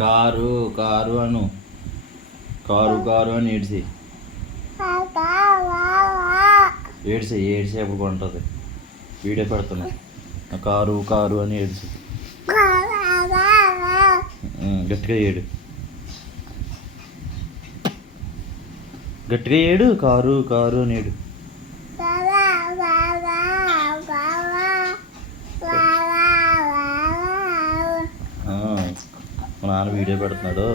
Car car అను, car car అని ఏడ్చి ఏడ్చి ఏడ్చి ఎప్పుడు కొంటుంది. వీడియో పెడుతున్నా, కారు కారు అని ఏడ్చి గట్టిగా ఏడు, గట్టిగా ఏడు, కారు కారు అని ఏడు. మా నాన్న వీడియో పెడుతున్నాడు.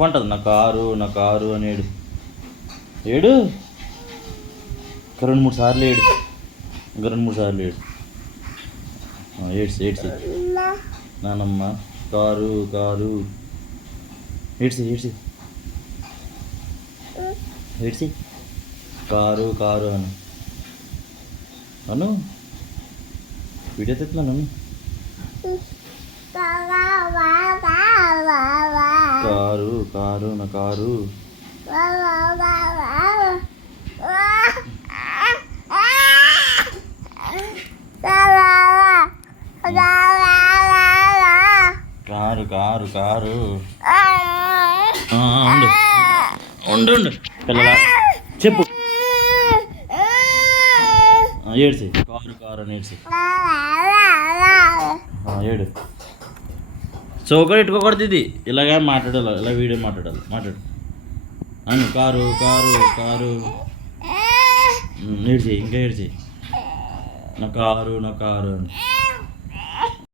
కొంటుంది నా కారు అని ఏడు, ఏడు ఇంకా 2-3 సార్లు ఏడు, ఇంకా 2-3 సార్లు ఏడు. ఏడ్చి ఏడ్చి నానమ్మ కారు కారు ఏడ్చి ఏడ్చి ఏడ్చి కారు కారు అను అను, వీడియో తెస్తున్నాను అను. కారు కారు నా కారు. కారు కారు కారు ఉండు ఉండు పిల్లల చెప్పు, ఏడ్చి కారు కారు అని ఏడ్చి ఏడు. చౌకడ ఎట్టుకోకూడదు, ఇది ఇలాగే మాట్లాడాలి, ఇలా వీడియో మాట్లాడాలి, మాట్లాడు అని. కారు కారు కారు ఏడ్చి ఇంకా ఏడ్చి నా కారు అని.